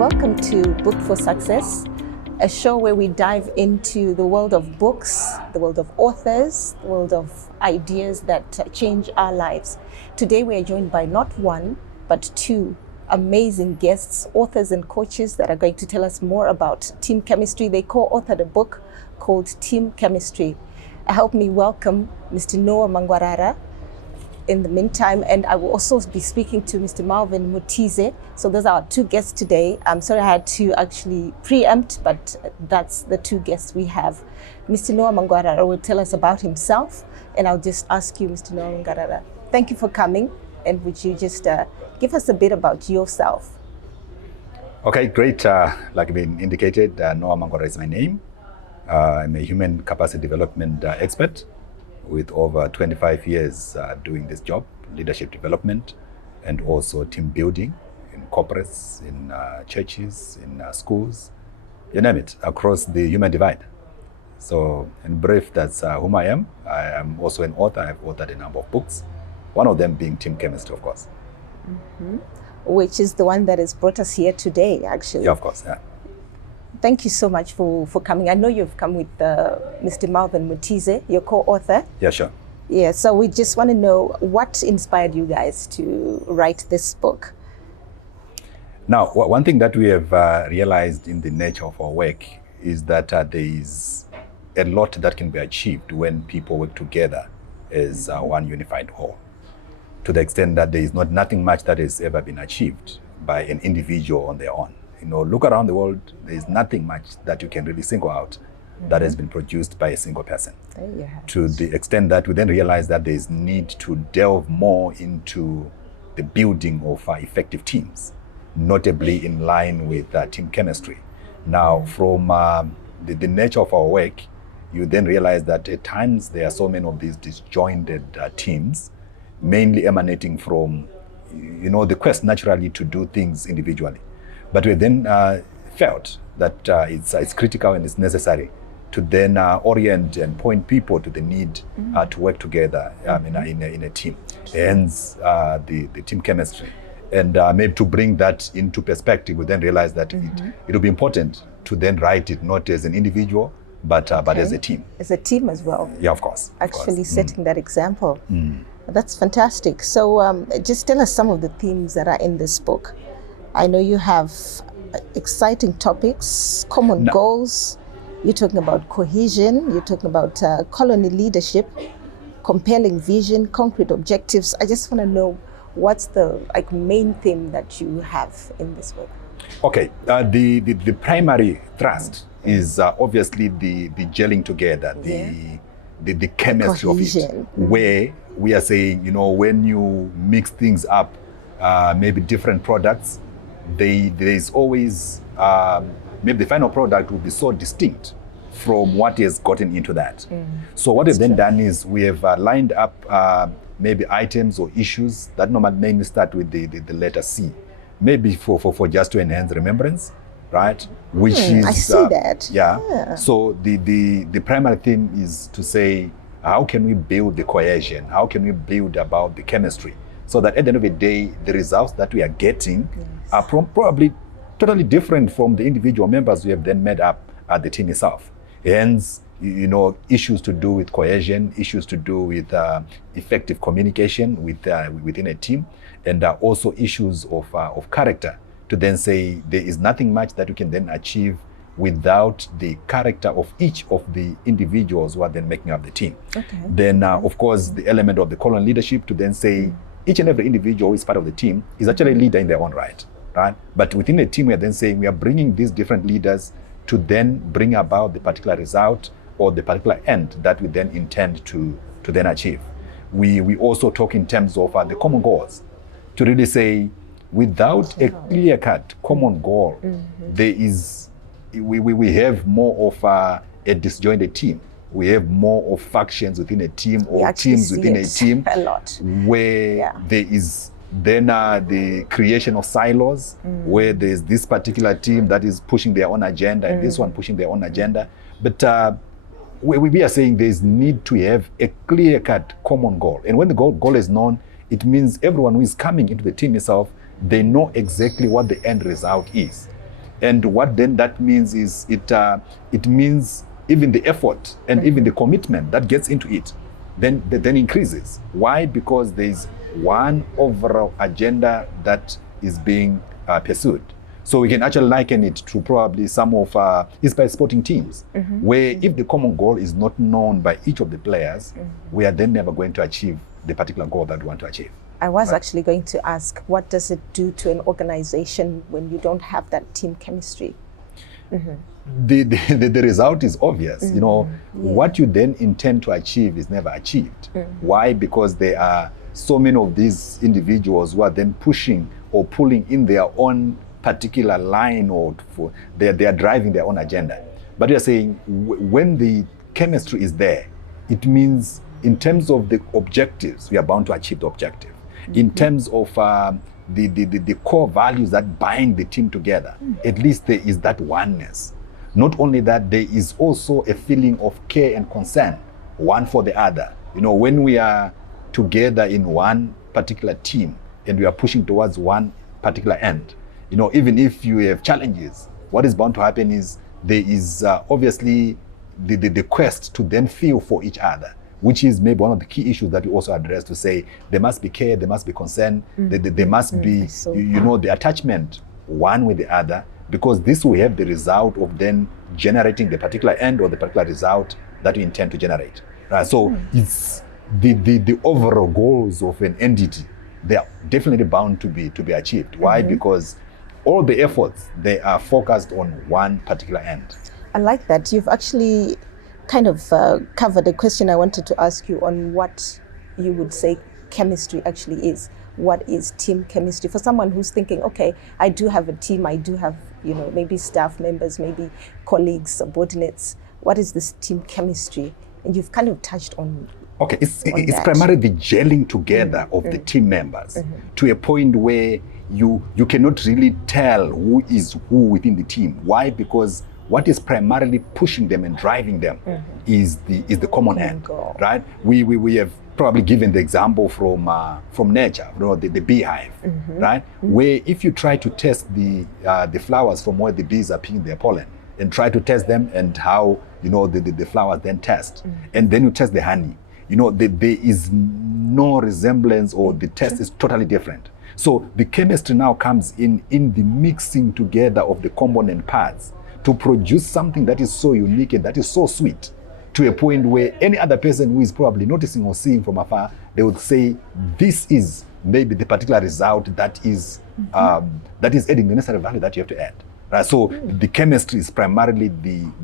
welcome to Book for Success, a show where we dive into the world of books, the world of authors, the world of ideas that change our lives. Today we are joined by not one, but two amazing guests, authors and coaches that are going to tell us more about team chemistry. They co-authored a book called Team Chemistry. Help me welcome Mr. Noah Mangwarara in the meantime, and I will also be speaking to Mr. Marlvin Mutize. So those are our two guests today. I'm sorry I had to actually preempt, but that's the two guests we have. Mr. Noah Mangwarara will tell us about himself, and I'll just ask you, Mr. Noah Mangwarara, thank you for coming, and would you just give us a bit about yourself? Okay, great. Like been indicated, Noah Mangwarara is my name. I'm a human capacity development expert with over 25 years doing this job, leadership development, and also team building in corporates, in churches, in schools, you name it, across the human divide. So in brief, that's whom I am. I am also an author. I've authored a number of books, one of them being Team Chemistry, of course. Mm-hmm. Which is the one that has brought us here today, actually. Yeah, of course, yeah. Thank you so much for coming. I know you've come with Mr. Marlvin Mutize, your co-author. Yeah, sure. Yeah, so we just want to know what inspired you guys to write this book. Now, one thing that we have realized in the nature of our work is that there is a lot that can be achieved when people work together as one unified whole, to the extent that there is nothing much that has ever been achieved by an individual on their own. You know, look around the world, there is nothing much that you can really single out that has been produced by a single person. To the extent that we then realize that there is need to delve more into the building of effective teams, notably in line with team chemistry. Now, from the nature of our work, you then realize that at times there are so many of these disjointed teams, mainly emanating from, you know, the quest naturally to do things individually. But we then felt that it's critical and it's necessary to then orient and point people to the need to work together in a team, hence the team chemistry. And maybe to bring that into perspective, we then realized that it will be important to then write it not as an individual, but as a team. As a team as well. Yeah, of course. Actually setting that example. That's fantastic. So just tell us some of the themes that are in this book. I know you have exciting topics, common goals. You're talking about cohesion. You're talking about colony leadership, compelling vision, concrete objectives. I just want to know what's the main theme that you have in this book. Okay, the primary thrust is obviously the gelling together, the chemistry of it, where we are saying, you know, when you mix things up, maybe different products, there is always, maybe the final product will be so distinct from what has gotten into that. So what we've then done is we have lined up maybe items or issues that mainly start with the letter C, maybe for just to enhance remembrance, right? Which is, I see that. Yeah. So the primary theme is to say, how can we build the cohesion? How can we build about the chemistry? So that at the end of the day, the results that we are getting are probably totally different from the individual members we have then made up at the team itself. Hence, you know, issues to do with cohesion, issues to do with effective communication within a team, and also issues of character, to then say there is nothing much that we can then achieve without the character of each of the individuals who are then making up the team. Then, of course, the element of the colony leadership, to then say each and every individual who is part of the team is actually a leader in their own right? But within the team, we are then saying we are bringing these different leaders to then bring about the particular result or the particular end that we then intend to then achieve. We also talk in terms of the common goals, to really say, without a clear-cut common goal, there is, we have more of a disjointed team. We have more of factions within a team or teams within a team a lot, where there is then the creation of silos, where there's this particular team that is pushing their own agenda and this one pushing their own agenda. But we are saying there's need to have a clear-cut common goal. And when the goal is known, it means everyone who is coming into the team itself, they know exactly what the end result is. And what then that means is it means even the effort and even the commitment that gets into it then increases. Why? Because there's one overall agenda that is being pursued. So we can actually liken it to probably some of it's by sporting teams, where if the common goal is not known by each of the players, we are then never going to achieve the particular goal that we want to achieve. I was actually going to ask, what does it do to an organization when you don't have that team chemistry? The result is obvious. You know, what you then intend to achieve is never achieved. Why? Because there are so many of these individuals who are then pushing or pulling in their own particular line, or they are driving their own agenda. But you're saying when the chemistry is there, it means in terms of the objectives, we are bound to achieve the objective. In terms of the core values that bind the team together, at least there is that oneness. Not only that, there is also a feeling of care and concern, one for the other. You know, when we are together in one particular team and we are pushing towards one particular end, you know, even if you have challenges, what is bound to happen is there is obviously the quest to then feel for each other, which is maybe one of the key issues that we also address, to say there must be care, there must be concern, there must be, you know, the attachment one with the other, because this will have the result of then generating the particular end or the particular result that you intend to generate. Right? So it's the overall goals of an entity, they are definitely bound to be achieved. Why? Because all the efforts, they are focused on one particular end. I like that. You've actually kind of covered a question I wanted to ask you on what you would say chemistry actually is. What is team chemistry? For someone who's thinking, okay, I do have a team, I do have, you know, maybe staff members, maybe colleagues, subordinates. What is this team chemistry? And you've kind of touched on. Okay, it's primarily the gelling together of the team members to a point where you cannot really tell who is who within the team. Why? Because what is primarily pushing them and driving them is the common end, right? We have probably given the example from nature, you know, the beehive, right? Where if you try to test the flowers from where the bees are picking their pollen, and try to test them and how, you know, the flowers then test, and then you test the honey, you know, there is no resemblance, or the test is totally different. So the chemistry now comes in the mixing together of the component parts to produce something that is so unique and that is so sweet, to a point where any other person who is probably noticing or seeing from afar, they would say, this is maybe the particular result that is adding the necessary value that you have to add. Right? So the chemistry is primarily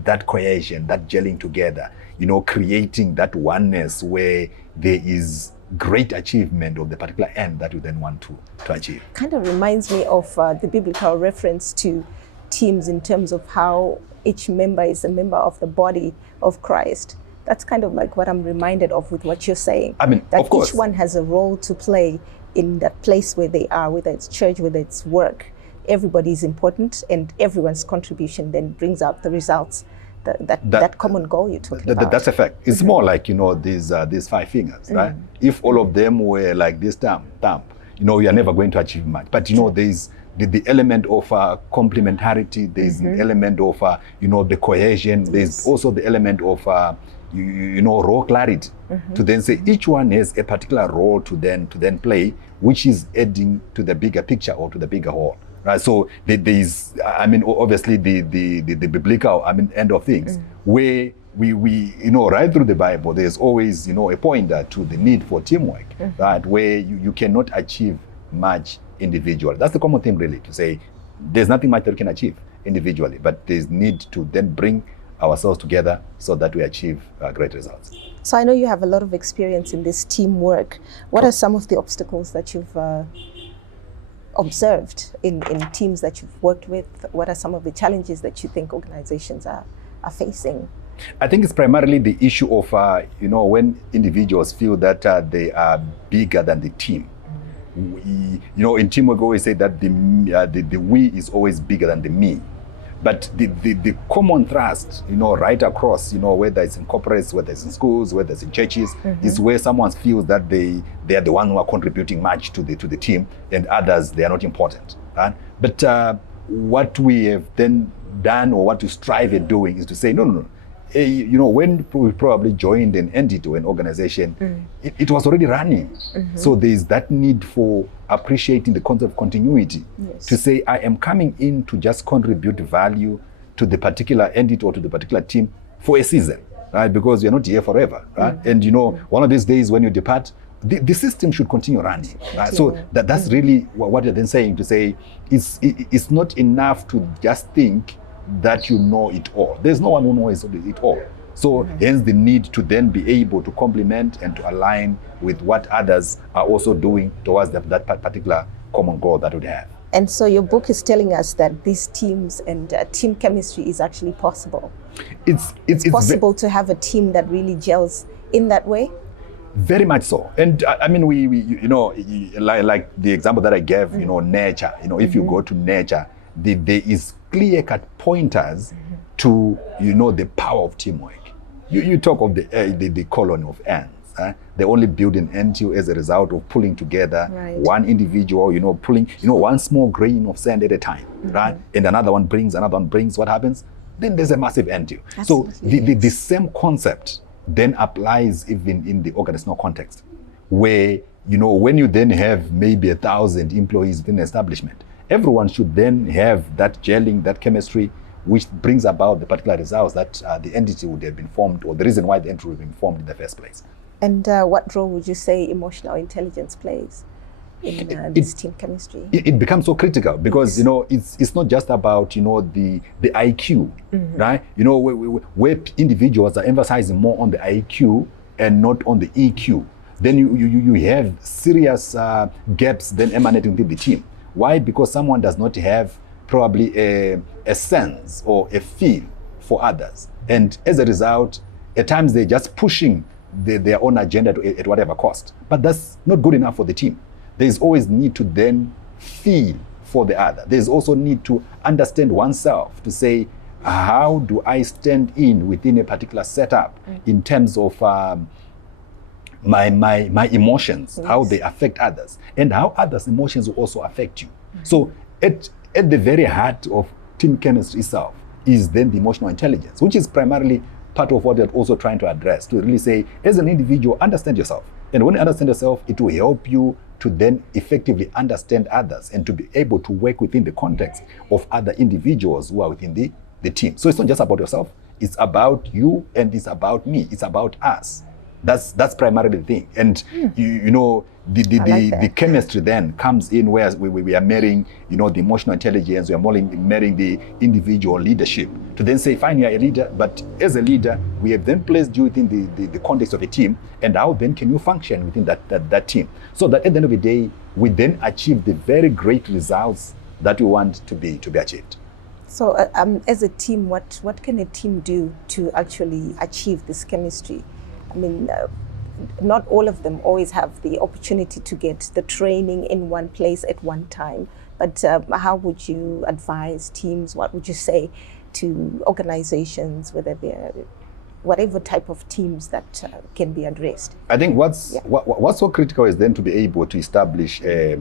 that cohesion, that gelling together, you know, creating that oneness where there is great achievement of the particular end that you then want to achieve. Kind of reminds me of the biblical reference to teams in terms of how each member is a member of the body of Christ. That's kind of like what I'm reminded of with what you're saying. I mean, that of course, each one has a role to play in that place where they are, whether it's church, whether it's work. Everybody is important, and everyone's contribution then brings out the results, that common goal you're talking about. That's a fact. It's more like, you know, these 5 fingers, right? If all of them were like this thumb, you know, you are never going to achieve much. But, you know, there's the element of complementarity, there's an element of, you know, the cohesion, there's also the element of, you know, raw clarity, to then say each one has a particular role to then play, which is adding to the bigger picture or to the bigger whole. Right, so there is, I mean, obviously the biblical, I mean, end of things, where we, you know, right through the Bible, there's always, you know, a pointer to the need for teamwork, right, where you cannot achieve much individually. That's the common thing, really, to say there's nothing much that we can achieve individually, but there's need to then bring ourselves together so that we achieve great results. So I know you have a lot of experience in this teamwork. What are some of the obstacles that you've observed in teams that you've worked with? What are some of the challenges that you think organizations are facing? I think it's primarily the issue of, you know, when individuals feel that they are bigger than the team. You know, in teamwork, we always say that the we is always bigger than the me. But the common thrust, you know, right across, you know, whether it's in corporates, whether it's in schools, whether it's in churches, is where someone feels that they are the one who are contributing much to the team, and others, they are not important. Right? But what we have then done, or what we strive at doing, is to say, no. When we probably joined an entity or an organization, it was already running. So there's that need for appreciating the concept of continuity. Yes. To say, I am coming in to just contribute value to the particular entity or to the particular team for a season, right? Because you're not here forever, right? And one of these days when you depart, the system should continue running. Right? So that's really what you're then saying, to say it's not enough to just think that you know it all. There's no one who knows it all. So hence the need to then be able to complement and to align with what others are also doing towards that particular common goal that we have. And so your book is telling us that these teams and team chemistry is actually possible. It's possible to have a team that really gels in that way. Very much so. And I mean, we like the example that I gave, nature. If you go to nature, there is clear-cut pointers to the power of teamwork. You talk of the colony of ants. They only build an ant hill as a result of pulling together one individual, pulling one small grain of sand at a time, right? And another one brings, what happens? Then there's a massive ant hill. So the same concept then applies even in the organizational context, where when you then have maybe 1,000 employees within an establishment, everyone should then have that gelling, that chemistry, which brings about the particular results that the entity would have been formed, or the reason why the entity would have been formed in the first place. And what role would you say emotional intelligence plays in this team chemistry? It becomes so critical because it's not just about the IQ, right? Where individuals are emphasizing more on the IQ and not on the EQ, then you have serious gaps then emanating within the team. Why? Because someone does not have probably a sense or a feel for others. And as a result, at times they're just pushing their own agenda at whatever cost. But that's not good enough for the team. There's always need to then feel for the other. There's also need to understand oneself, to say, how do I stand in within a particular setup in terms of my emotions, how they affect others, and how others' emotions will also affect you. So at the very heart of team chemistry itself is then the emotional intelligence, which is primarily part of what they're also trying to address, to really say, as an individual, understand yourself. And when you understand yourself, it will help you to then effectively understand others and to be able to work within the context of other individuals who are within the team. So it's not just about yourself, it's about you and it's about me, it's about us. That's primarily the thing. And the chemistry then comes in where we are marrying, the emotional intelligence, we are marrying the individual leadership. To then say, fine, you are a leader, but as a leader, we have then placed you within the context of a team, and how then can you function within that team? So that at the end of the day, we then achieve the very great results that we want to be achieved. So as a team, what can a team do to actually achieve this chemistry? I mean, not all of them always have the opportunity to get the training in one place at one time. But how would you advise teams? What would you say to organizations, whether they're whatever type of teams that can be addressed? I think what's so critical is then to be able to establish a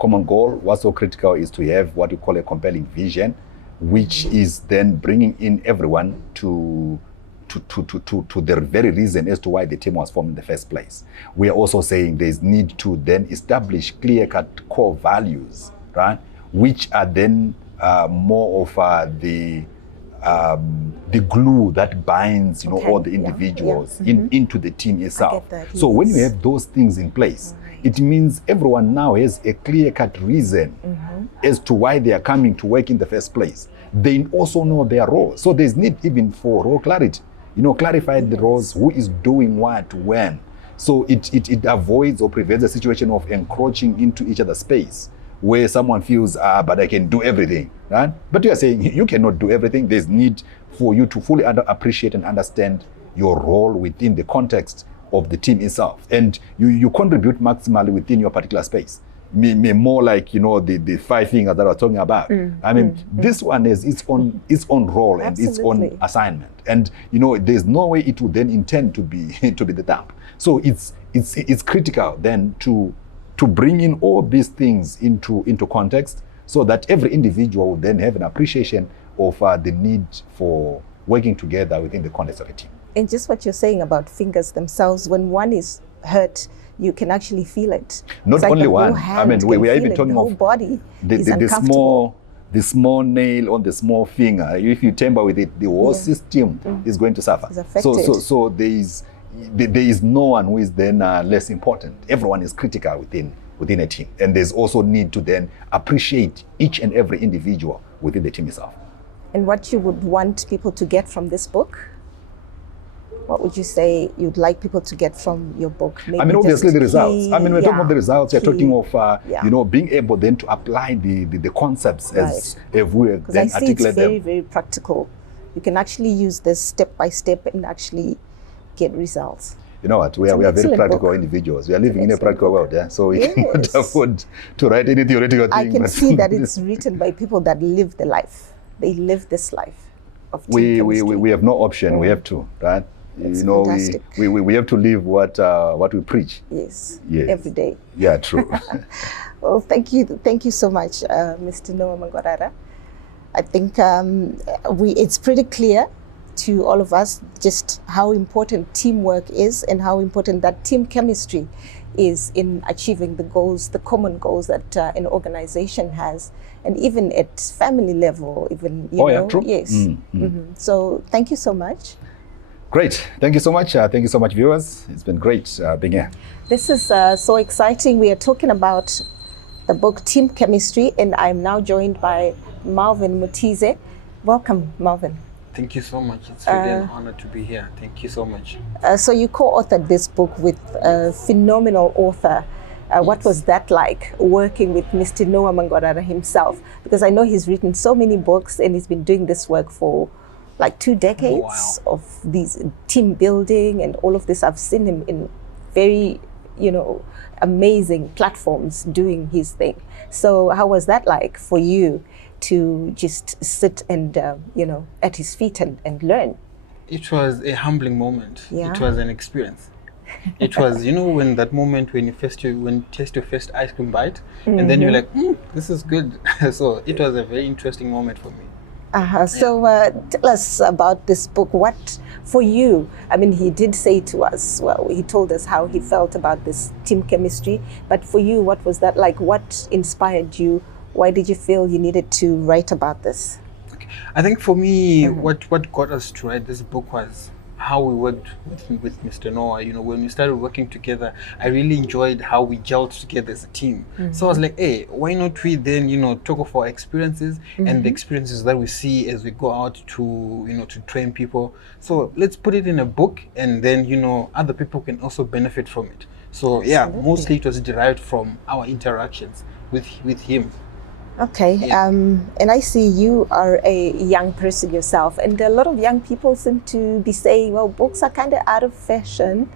common goal. What's so critical is to have what we call a compelling vision, which is then bringing in everyone to the very reason as to why the team was formed in the first place. We are also saying there's need to then establish clear-cut core values, right? Which are then more of the glue that binds, all the individuals into the team itself. So when you have those things in place, it means everyone now has a clear-cut reason as to why they are coming to work in the first place. They also know their roles. So there's need even for role clarity. Clarify the roles, who is doing what, when. So it avoids or prevents a situation of encroaching into each other's space, where someone feels, but I can do everything, right? But you are saying you cannot do everything. There's need for you to fully appreciate and understand your role within the context of the team itself. And you contribute maximally within your particular space. More like, the five things that I was talking about. This one is its own role and its own assignment. And, there's no way it would then intend to be the dump. So it's critical then to bring in all these things into context, so that every individual will then have an appreciation of the need for working together within the context of a team. And just what you're saying about fingers themselves, when one is hurt, you can actually feel it. Not only one. I mean, we are even talking the whole of body is uncomfortable. The small nail on the small finger. If you tamper with it, the whole system is going to suffer. So there is no one who is then less important. Everyone is critical within a team, and there's also need to then appreciate each and every individual within the team itself. And what you would want people to get from this book? What would you say you'd like people to get from your book? Maybe I mean, obviously the results. I mean, we're talking of the results. We're talking of, being able then to apply the concepts as if we then articulate them. It's very, very practical. You can actually use this step by step and actually get results. You know what? We are very practical individuals. We are living in a practical world, so we cannot afford to write any theoretical thing. I can see that it's written by people that live the life. They live this life of team chemistry. We have no option. We have to, right? It's fantastic. We have to live what we preach. Yes. Every day. Yeah, true. Well, thank you so much, Mr. Noah Mangwarara. I think it's pretty clear to all of us just how important teamwork is and how important that team chemistry is in achieving the goals, the common goals that an organization has, and even at family level, even true. Yes. So thank you so much. Great. Thank you so much. Thank you so much, viewers. It's been great being here. This is so exciting. We are talking about the book Team Chemistry, and I'm now joined by Marlvin Mutize. Welcome, Marlvin. Thank you so much. It's really an honor to be here. Thank you so much. So you co-authored this book with a phenomenal author. What was that like, working with Mr. Noah Mangwarara himself? Because I know he's written so many books and he's been doing this work for like 2 decades of these team building and all of this. I've seen him in very, amazing platforms doing his thing. So how was that like for you to just sit and, at his feet and learn? It was a humbling moment. Yeah. It was an experience. It was, when that moment when you taste your first ice cream bite, and then you're like, this is good. So it was a very interesting moment for me. So tell us about this book. What, for you, I mean, he did say to us, he told us how he felt about this team chemistry, but for you, what was that like? What inspired you? Why did you feel you needed to write about this? Okay. I think for me, what got us to write this book was how we worked with Mr. Noah. When we started working together, I really enjoyed how we gelled together as a team. So I was like, hey, why not we then, talk of our experiences and the experiences that we see as we go out to, to train people. So let's put it in a book, and then, other people can also benefit from it. So mostly it was derived from our interactions with him. Okay, and I see you are a young person yourself, and a lot of young people seem to be saying, well, books are kind of out of fashion.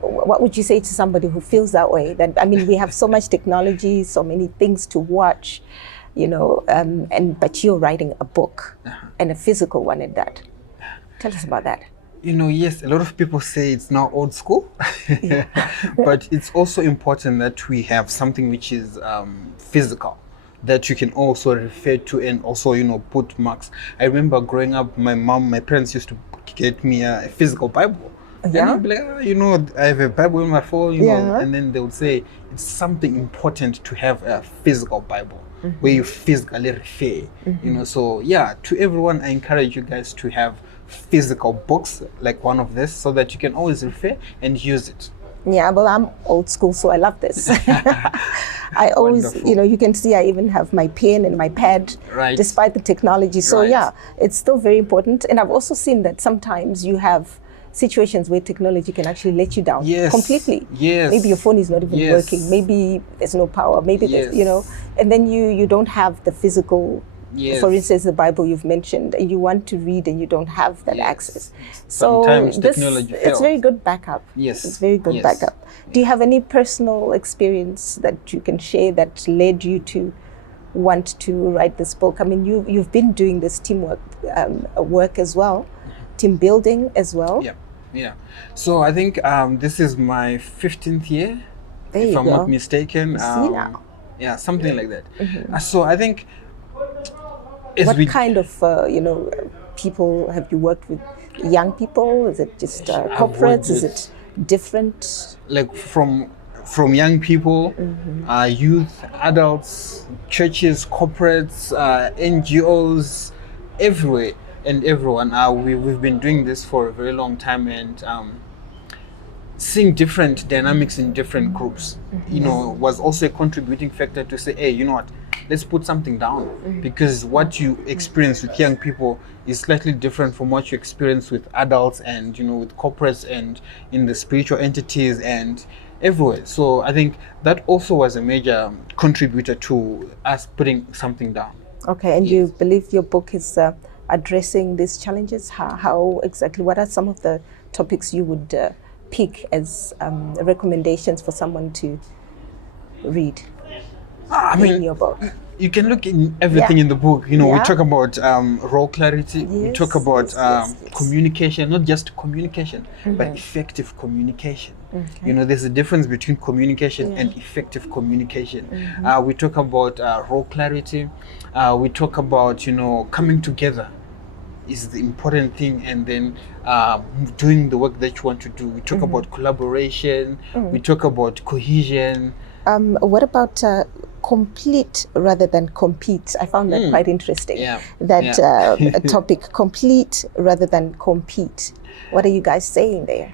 What would you say to somebody who feels that way? That, I mean, we have so much technology, so many things to watch, but you're writing a book, and a physical one at that. Tell us about that. Yes, a lot of people say it's now old school, but it's also important that we have something which is physical, that you can also refer to and also, put marks. I remember growing up, my parents used to get me a physical Bible. And I'd be like, I have a Bible in my phone, and then they would say it's something important to have a physical Bible where you physically refer, So to everyone, I encourage you guys to have physical books like one of this, so that you can always refer and use it. Yeah, well, I'm old school, so I love this. I always, you can see I even have my pen and my pad, despite the technology. So it's still very important. And I've also seen that sometimes you have situations where technology can actually let you down completely. Yes. Maybe your phone is not even working. Maybe there's no power. Maybe there's, and then you don't have the physical. For instance, the Bible you've mentioned, and you want to read and you don't have that access. So sometimes technology fails. It's very good backup. Yes. It's very good backup. Do you have any personal experience that you can share that led you to want to write this book? I mean, you've been doing this teamwork work as well, team building as well. Yeah. So I think this is my 15th year, if I'm not mistaken. See now. Yeah, something like that. So I think as What we kind of people have you worked with? Young people? Is it just I've worked corporates? Is with, it different? like from young people, youth, adults, churches, corporates, NGOs, everywhere and everyone. We've been doing this for a very long time, and seeing different dynamics in different groups, was also a contributing factor to say, hey, you know what, let's put something down, because what you experience with young people is slightly different from what you experience with adults and with corporates and in the spiritual entities and everywhere. So I think that also was a major contributor to us putting something down. Okay, and you believe your book is addressing these challenges? How exactly? What are some of the topics you would pick as recommendations for someone to read in your book? You can look in everything in the book. We talk about role clarity. We talk about communication, not just communication, but effective communication. There's a difference between communication and effective communication. We talk about role clarity. We talk about coming together is the important thing, and then doing the work that you want to do. We talk about collaboration. We talk about cohesion. What about complete rather than compete? I found that quite interesting. That topic, complete rather than compete. What are you guys saying there?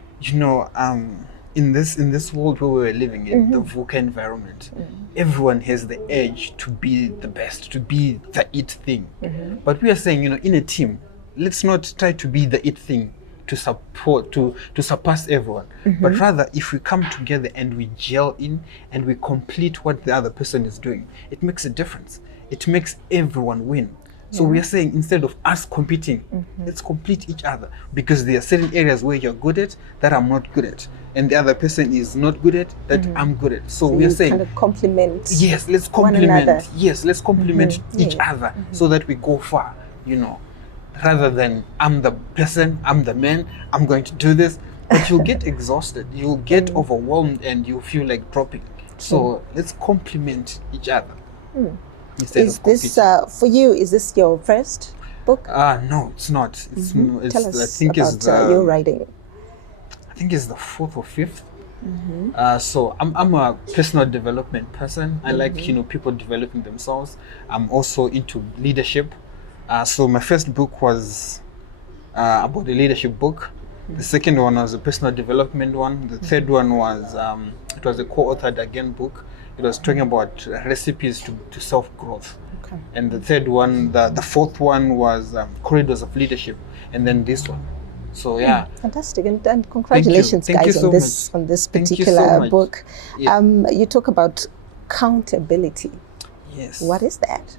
In this world where we're living in, the VUCA environment, everyone has the edge to be the best, to be the it thing. But we are saying, in a team, let's not try to be the it thing to support, to surpass everyone, but rather if we come together and we gel in and we complete what the other person is doing, it makes a difference. It makes everyone win. So we are saying, instead of us competing, let's complete each other, because there are certain areas where you're good at that I'm not good at, and the other person is not good at that I'm good at. So we are saying, kind of complement. Yes, let's complement. Yes, let's complement each other so that we go far. Rather than I'm the person, I'm the man, I'm going to do this, but you'll get exhausted, you'll get overwhelmed, and you feel like dropping. So let's complement each other. Is this for you? Is this your first book? No, it's not. It's Tell us I think about it's your writing. I think it's the 4th or 5th. So I'm a personal development person. I like people developing themselves. I'm also into leadership. So my first book was about a leadership book. The second one was a personal development one. The third one was it was a co-authored again book. It was talking about recipes to self-growth. Okay. And the third one, the fourth one was corridors of leadership, and then this one. So fantastic, and congratulations, guys, on this particular book. You talk about accountability. Yes. What is that?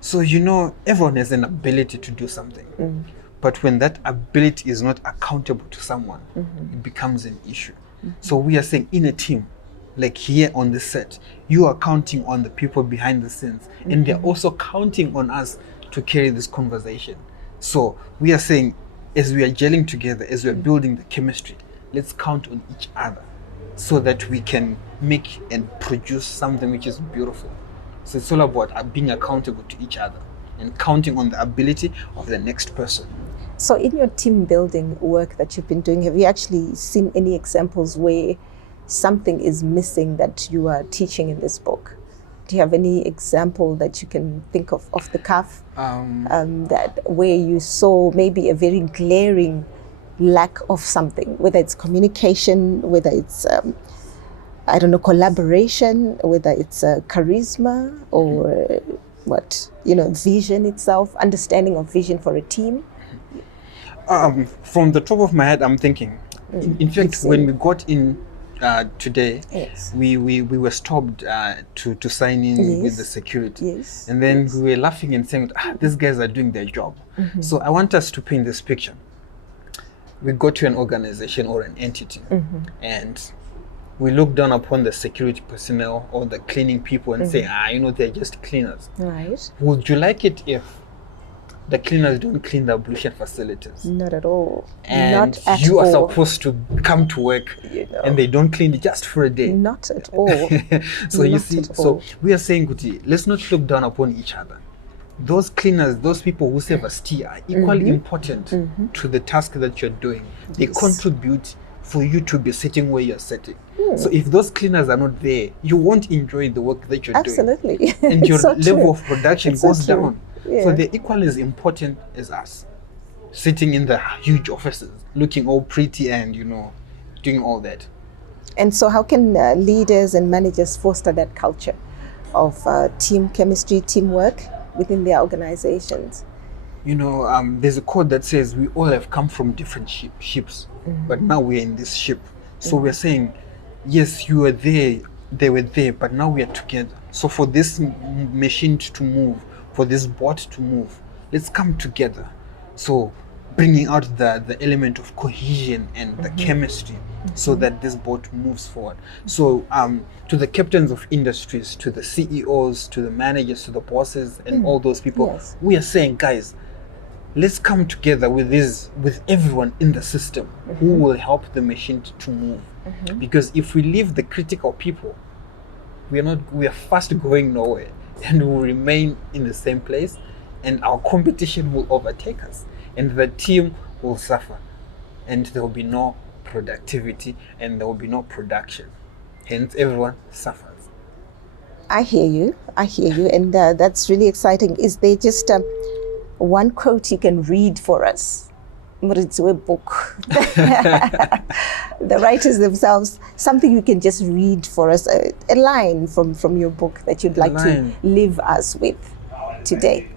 So everyone has an ability to do something, but when that ability is not accountable to someone, it becomes an issue. So we are saying, in a team, like here on the set, you are counting on the people behind the scenes, and they're also counting on us to carry this conversation. So we are saying, as we are gelling together, as we are building the chemistry, let's count on each other so that we can make and produce something which is beautiful. So it's all about being accountable to each other and counting on the ability of the next person. So in your team building work that you've been doing, have you actually seen any examples where something is missing that you are teaching in this book? Do you have any example that you can think of off the cuff, that where you saw maybe a very glaring lack of something, whether it's communication, whether it's collaboration, whether it's charisma or vision itself, understanding of vision for a team? From the top of my head, I'm thinking, in fact, when we got in today, we were stopped to sign in with the security. And then we were laughing and saying, these guys are doing their job. So I want us to paint this picture. We go to an organization or an entity, and we look down upon the security personnel or the cleaning people and say, they're just cleaners. Right. Would you like it if the cleaners don't clean the ablution facilities. Not at all. And Not at you are all. supposed to come to work, and they don't clean it just for a day. Not at all. So you Not see, at so all. we are saying, Kuti, let's not look down upon each other. Those cleaners, those people who save us tea are equally important to the task that you're doing. They Yes. contribute for you to be sitting where you're sitting. So if those cleaners are not there, you won't enjoy the work that you're doing. Absolutely. And your It's so level true. of production It's so goes true. down. Yeah. So they're equally as important as us, sitting in the huge offices, looking all pretty and, doing all that. And so how can leaders and managers foster that culture of team chemistry, teamwork within their organizations? There's a quote that says we all have come from different ships, but now we're in this ship. So we're saying, yes, you were there, they were there, but now we are together. So for this machine to move, for this boat to move, let's come together. So bringing out the element of cohesion and the chemistry so that this boat moves forward. So to the captains of industries, to the CEOs, to the managers, to the bosses, and all those people, Yes. we are saying, guys, let's come together with everyone in the system who will help the machine to move. Because if we leave the critical people, we are fast going nowhere, and we will remain in the same place, and our competition will overtake us, and the team will suffer, and there will be no productivity, and there will be no production. Hence, everyone suffers. I hear you, and that's really exciting. Is there just one quote you can read for us? Muridziwe book. The writers themselves, something you can just read for us, a line from your book that you'd like to leave us with today.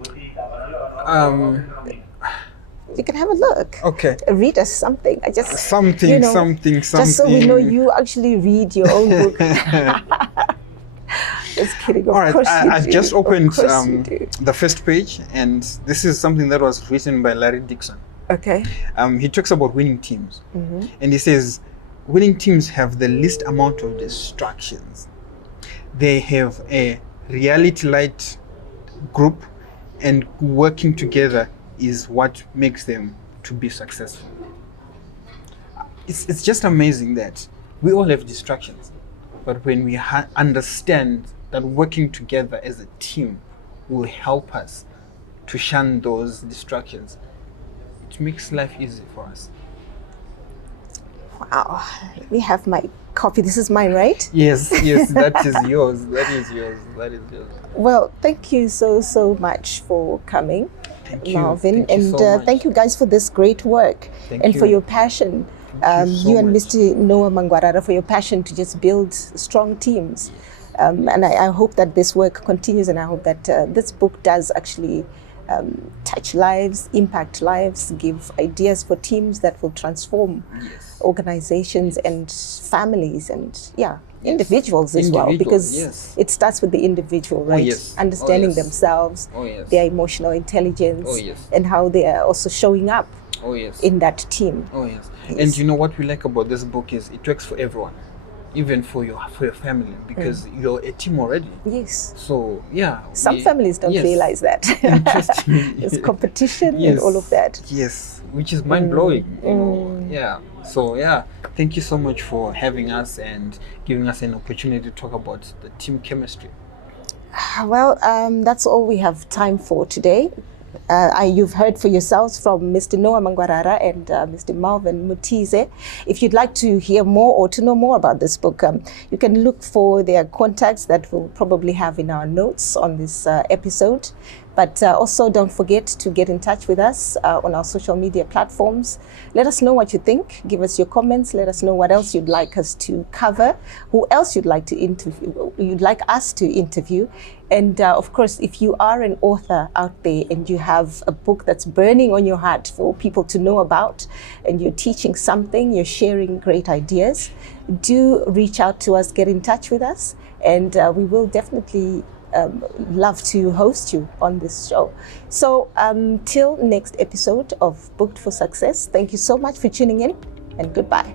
You can have a look. Okay. Read us something. Something. Just so we know you actually read your own book. Just kidding. Of All right, course you I've do. just opened Of course you do. the first page, and this is something that was written by Larry Dixon. Okay. He talks about winning teams, and he says winning teams have the least amount of distractions. They have a reality light group, and working together is what makes them to be successful. It's just amazing that we all have distractions, but when we understand that working together as a team will help us to shun those distractions, it makes life easy for us. Wow. Let me have my copy. This is mine, right? Yes, that is yours. That is yours. Well, thank you so much for coming, Thank you. Marlvin. Thank you And so much. thank you guys for this great work and for you. your passion. Thank you so You and much. Mr. Noah Mangwarara for your passion to just build strong teams. And I hope that this work continues, and I hope that this book does actually touch lives, impact lives, give ideas for teams that will transform organizations and families and individuals as well, because it starts with the individual, right? yes. Understanding Oh, yes. themselves, Oh, yes. their emotional intelligence, Oh, yes. and how they are also showing up Oh yes. in that team. Oh yes. Yes. And you know what we like about this book is it works for everyone, even for your family, because you're a team already. Yes. So Some families don't realize that. Interesting. There's competition and all of that. Yes, which is mind blowing. So thank you so much for having us and giving us an opportunity to talk about the team chemistry. Well, that's all we have time for today. You've heard for yourselves from Mr. Noah Mangwarara and Mr. Marlvin Mutize. If you'd like to hear more or to know more about this book, you can look for their contacts that we'll probably have in our notes on this episode. But also don't forget to get in touch with us on our social media platforms. Let us know what you think. Give us your comments. Let us know what else you'd like us to cover, who else you'd like us to interview. And of course, if you are an author out there and you have a book that's burning on your heart for people to know about, and you're teaching something, you're sharing great ideas, do reach out to us, get in touch with us, and we will definitely love to host you on this show. So till next episode of Booked for Success, thank you so much for tuning in, and goodbye.